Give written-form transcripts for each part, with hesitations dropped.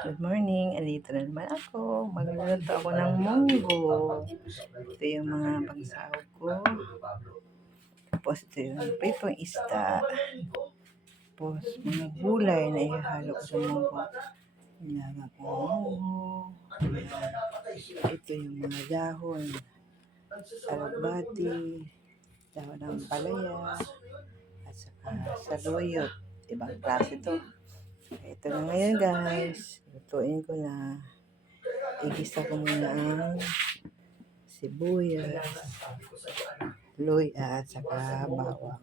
Good morning. Andito na naman ako. Magluluto ako ng munggo. Ito yung mga pangsahog ko. Tapos ito yung pritong isda. Tapos mga gulay na ihalo ko sa munggo. Nilaga ko munggo. Ito yung mga dahon. Alagbati. Dahon ng palaya. At saka saluyot. Ibang klase ito. Ito na ngayon guys. Lutuin ko na. Igisa ko muna ang sibuyas, luya at saka bawang.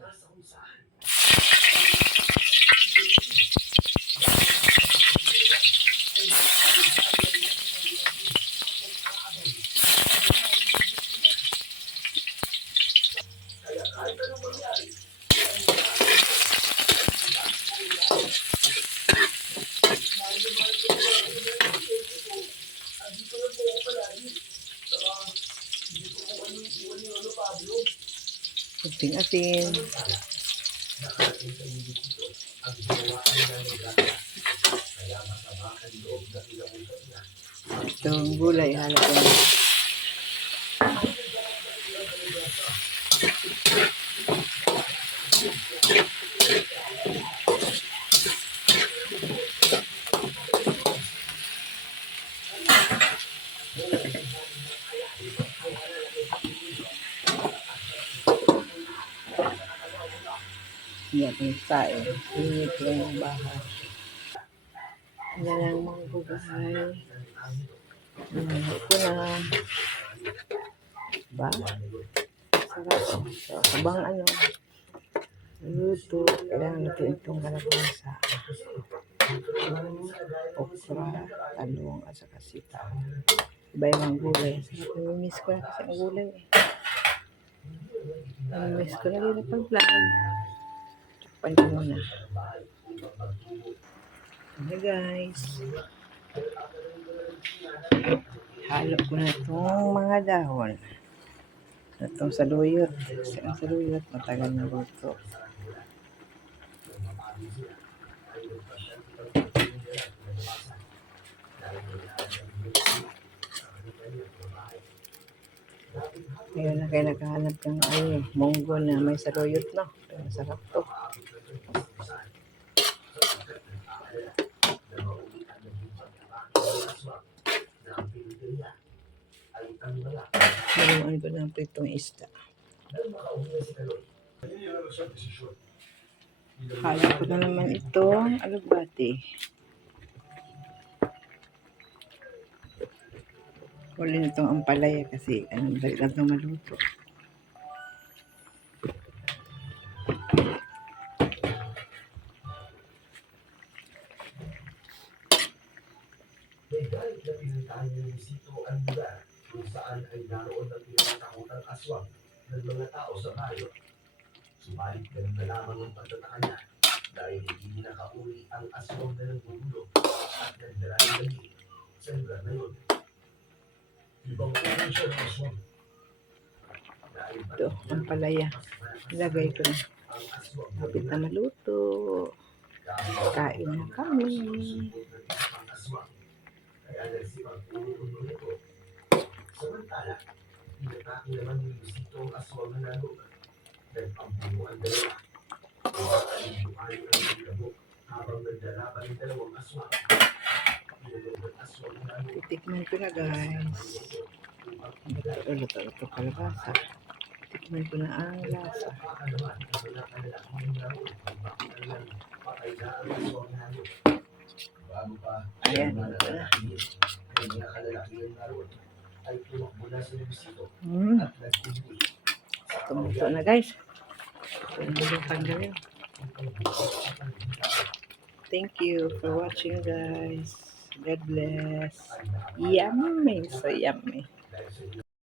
Kunting asin. Itong gulay, halo ko na. Yan ang sain. Init lang yung bahay. Yan ang mga gulay. Inahalo ko na. Ba? Sarap. So, habang luto, kailangan lutuin itong kalabasa. Okra, talong, at saka sita. Iba yung gulay. Sarap, namimiss ko na kasi ang gulay. Namimiss ko na rin pag-vlog. Takpan ko muna. Okay guys. Halo ko na itong mga dahon. Itong saluyot. Kasi ang saluyot, matagal na luto. Ngayon na kayo nakahanap ng munggo na may saluyot, no? Pero masarap to. Naluan ko ng pritong isda. Halo ko na naman itong alagbati. Huli na itong ampalaya kasi dali lang itong maluto. May galit na pinuntahan ng bisito ang lugar kung saan ay naroon ng pinatakutan aswang ng mga tao sa bayo. Subalit ganun na lamang ang pagtataka niya dahil hindi nakauli ang aswang na nagbubulo at nagdala ng lagi sa lugar na yun. Ibang uri siya ng aswang. Ito, ang palaya. Ilagay ko na. Kapit na maluto. Kain na kami. Kaya nagsipang ulo nito. Samantala, pinatake naman ng bisito ang aswang na nalog. Nagpampuno ang dalawa. Pinakalimbuan ang nilabok habang nagdala pa ng dalawang aswang. Pinalog ang aswang na nalog. Titikman ko na guys. Ito kalabasa. Tikman ko na ang lasa. Ayan. Tumuto na guys. Thank you for watching guys. God bless. Yummy. So yummy.